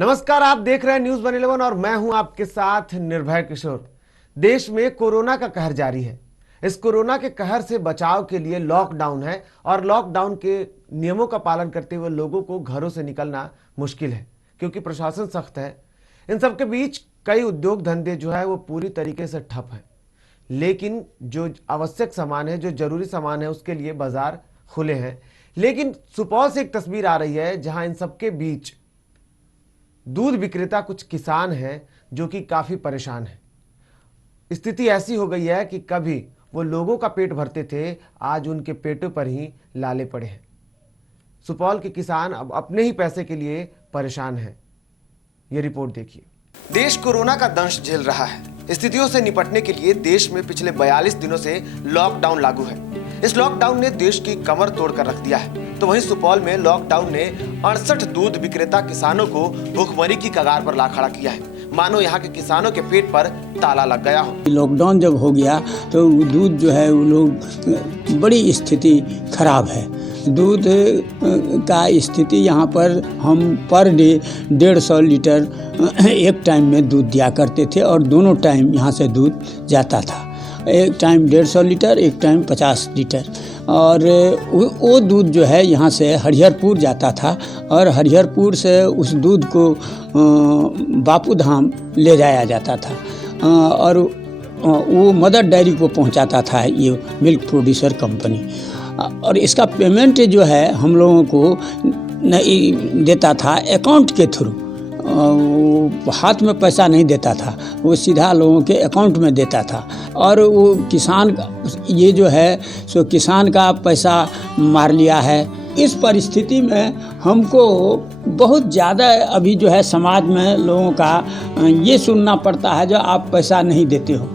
नमस्कार, आप देख रहे हैं न्यूज़ 111 और मैं हूं आपके साथ निर्भय किशोर। देश में कोरोना का कहर जारी है। इस कोरोना के कहर से बचाव के लिए लॉकडाउन है और लॉकडाउन के नियमों का पालन करते हुए लोगों को घरों से निकलना मुश्किल है क्योंकि प्रशासन सख्त है। इन सबके बीच कई उद्योग धंधे जो है वो पूरी तरीके से ठप है, लेकिन जो आवश्यक सामान है, जो जरूरी सामान है, उसके लिए बाजार खुले हैं। लेकिन सुपौल से एक तस्वीर आ रही है जहां इन सबके बीच दूध विक्रेता कुछ किसान हैं जो कि काफी परेशान हैं। स्थिति ऐसी हो गई है कि कभी वो लोगों का पेट भरते थे, आज उनके पेटों पर ही लाले पड़े हैं। सुपौल के किसान अब अपने ही पैसे के लिए परेशान हैं। ये रिपोर्ट देखिए। देश कोरोना का दंश झेल रहा है। स्थितियों से निपटने के लिए देश में पिछले 42 दिनों से लॉकडाउन लागू है। इस लॉकडाउन ने देश की कमर तोड़कर रख दिया है। तो वहीं सुपौल में लॉकडाउन ने 68 दूध विक्रेता किसानों को भूखमरी की कगार पर ला खड़ा किया है, मानो यहाँ के किसानों के पेट पर ताला लग गया हो। लॉकडाउन जब हो गया तो दूध जो है वो लोग बड़ी स्थिति खराब है। दूध का स्थिति यहाँ पर हम पर डे 150 लीटर एक टाइम में दूध दिया करते थे और दोनों टाइम यहाँ से दूध जाता था। एक टाइम 150 लीटर, एक टाइम 50 लीटर। और वो दूध जो है यहाँ से हरिहरपुर जाता था और हरिहरपुर से उस दूध को बापू धाम ले जाया जाता था और वो मदर डेयरी को पहुँचाता था ये मिल्क प्रोड्यूसर कंपनी। और इसका पेमेंट जो है हम लोगों को नहीं देता था, अकाउंट के थ्रू। हाथ में पैसा नहीं देता था, वो सीधा लोगों के अकाउंट में देता था। और वो किसान ये जो है सो किसान का पैसा मार लिया है। इस परिस्थिति में हमको बहुत ज़्यादा अभी जो है समाज में लोगों का ये सुनना पड़ता है जो आप पैसा नहीं देते हो।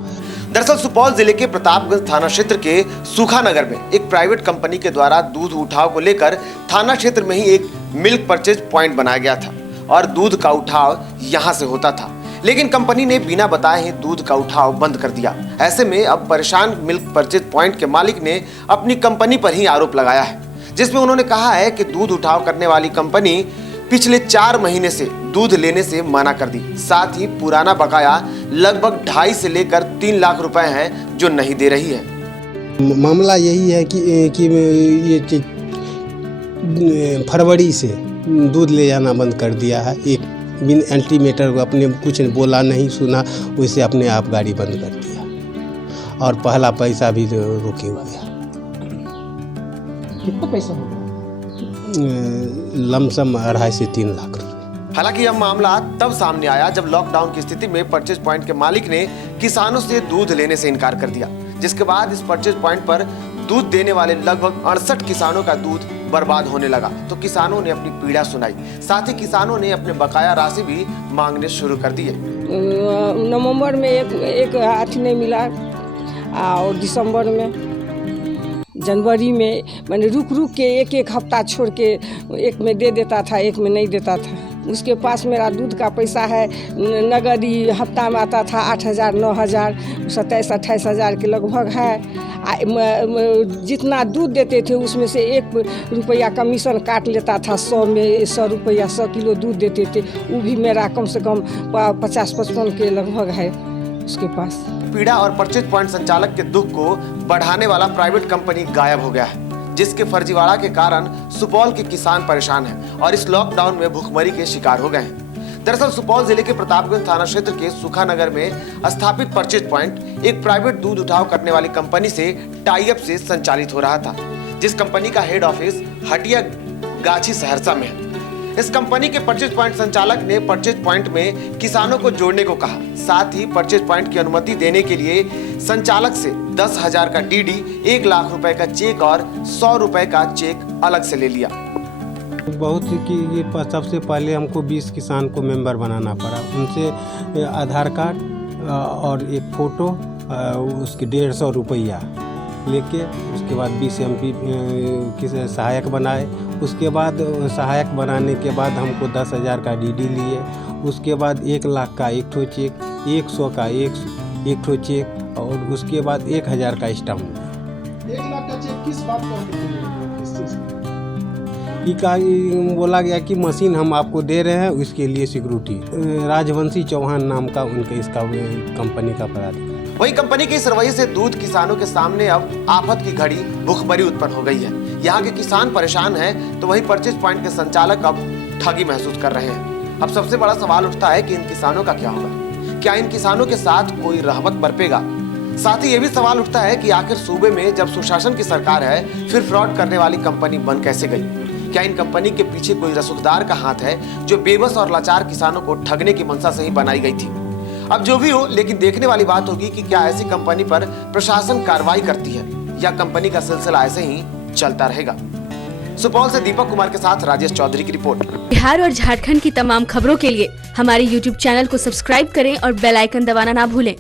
दरअसल सुपौल जिले के प्रतापगंज थाना क्षेत्र के सूखा नगर में एक प्राइवेट कंपनी के द्वारा दूध उठाव को लेकर थाना क्षेत्र में ही एक मिल्क परचेज पॉइंट बनाया गया था और दूध का उठाव यहां से होता था, लेकिन कंपनी ने बिना बताए ही दूध का उठाव बंद कर दिया। ऐसे में अब परेशान मिल्क परचेज पॉइंट के मालिक ने अपनी कंपनी पर ही आरोप लगाया है, जिसमें उन्होंने कहा है कि दूध उठाव करने वाली कंपनी पिछले 4 महीने से दूध लेने से मना कर दी। साथ ही पुराना बकाया लगभग 2.5 से लेकर 3 लाख रुपए हैं जो नहीं दे रही है। मामला यही है कि ये फरवरी से दूध ले जाना बंद कर दिया है। एक बिन एंटीमीटर अपने कुछ बोला नहीं सुना, वैसे अपने आप गाड़ी बंद कर दिया और पहला पैसा भी रोके हुए है। कितना पैसा होगा? लमसम 2.5 से 3 लाख रुपए। हालांकि यह मामला तब सामने आया जब लॉकडाउन की स्थिति में परचेज पॉइंट के मालिक ने किसानों से दूध लेने से इनकार कर दिया, जिसके बाद इस परचेज पॉइंट पर दूध देने वाले लगभग 68 किसानों का दूध बर्बाद होने लगा। तो किसानों ने अपनी पीड़ा सुनाई, साथ ही किसानों ने अपने बकाया राशि भी मांगने शुरू कर दिए। नवंबर में एक हाथ नहीं मिला और दिसंबर में, जनवरी में मैंने रुक के एक हफ्ता छोड़ के एक में दे देता था, एक में नहीं देता था। उसके पास मेरा दूध का पैसा है, नगदी हफ्ता में आता था 8,000, 9,000, 27-28 हज़ार के लगभग है। जितना दूध देते थे उसमें से 1 रुपया कमीशन काट लेता था। 100 में 100 रुपया 100 किलो दूध देते थे, वो भी मेरा कम से कम 50-55 के लगभग है उसके पास। पीड़ा और परचेज पॉइंट संचालक के दुख को बढ़ाने वाला प्राइवेट कंपनी गायब हो गया है, जिसके फर्जीवाड़ा के कारण सुपौल के किसान परेशान हैं और इस लॉकडाउन में भूखमरी के शिकार हो गए हैं। दरअसल सुपौल जिले के प्रतापगंज थाना क्षेत्र के सूखा नगर में स्थापित परचेज पॉइंट एक प्राइवेट दूध उठाव करने वाली कंपनी से टाई अप से संचालित हो रहा था, जिस कंपनी का हेड ऑफिस हटिया गाछी सहरसा में है। इस कंपनी के परचेज पॉइंट संचालक ने परचेज पॉइंट में किसानों को जोड़ने को कहा, साथ ही परचेज पॉइंट की अनुमति देने के लिए संचालक से 10,000 का डीडी, 1 लाख रुपए का चेक और 100 रुपए का चेक अलग से ले लिया। बहुत कि ये सबसे पहले हमको 20 किसान को मेंबर बनाना पड़ा। उनसे आधार कार्ड और एक फ़ोटो, उसके 150 रुपया लेके उसके बाद 20 MP के सहायक बनाए। उसके बाद सहायक बनाने के बाद हमको 10,000 का डीडी लिए। उसके बाद 1 लाख का एक ठो चेक, 100 का एक ठो चेक और उसके बाद 1,000 का स्टाम्प। 1 लाख का चेक किस बात का? बोला गया कि मशीन हम आपको दे रहे हैं, उसके लिए सिक्योरिटी। राजवंशी चौहान नाम का उनके इसका कंपनी का पदाधिकारी। वही कंपनी की इस रवैये से दूध किसानों के सामने अब आफत की घड़ी भुखमरी उत्पन्न हो गई है। यहाँ के किसान परेशान हैं, तो वही परचेज पॉइंट के संचालक अब ठगी महसूस कर रहे हैं। अब सबसे बड़ा सवाल उठता है कि इन किसानों का क्या होगा? क्या इन किसानों के साथ कोई रहमत बरपेगा? साथ ही ये भी सवाल उठता है कि आखिर सूबे में जब सुशासन की सरकार है, फिर फ्रॉड करने वाली कंपनी बन कैसे गई? क्या इन कंपनी के पीछे कोई रसूखदार का हाथ है, जो बेबस और लाचार किसानों को ठगने की मंशा से ही बनाई गई थी? अब जो भी हो, लेकिन देखने वाली बात होगी कि क्या ऐसी कंपनी पर प्रशासन कार्रवाई करती है या कंपनी का सिलसिला ऐसे ही चलता रहेगा। सुपौल से दीपक कुमार के साथ राजेश चौधरी की रिपोर्ट। बिहार और झारखंड की तमाम खबरों के लिए हमारे YouTube चैनल को सब्सक्राइब करें और बेल आइकन दबाना ना भूलें।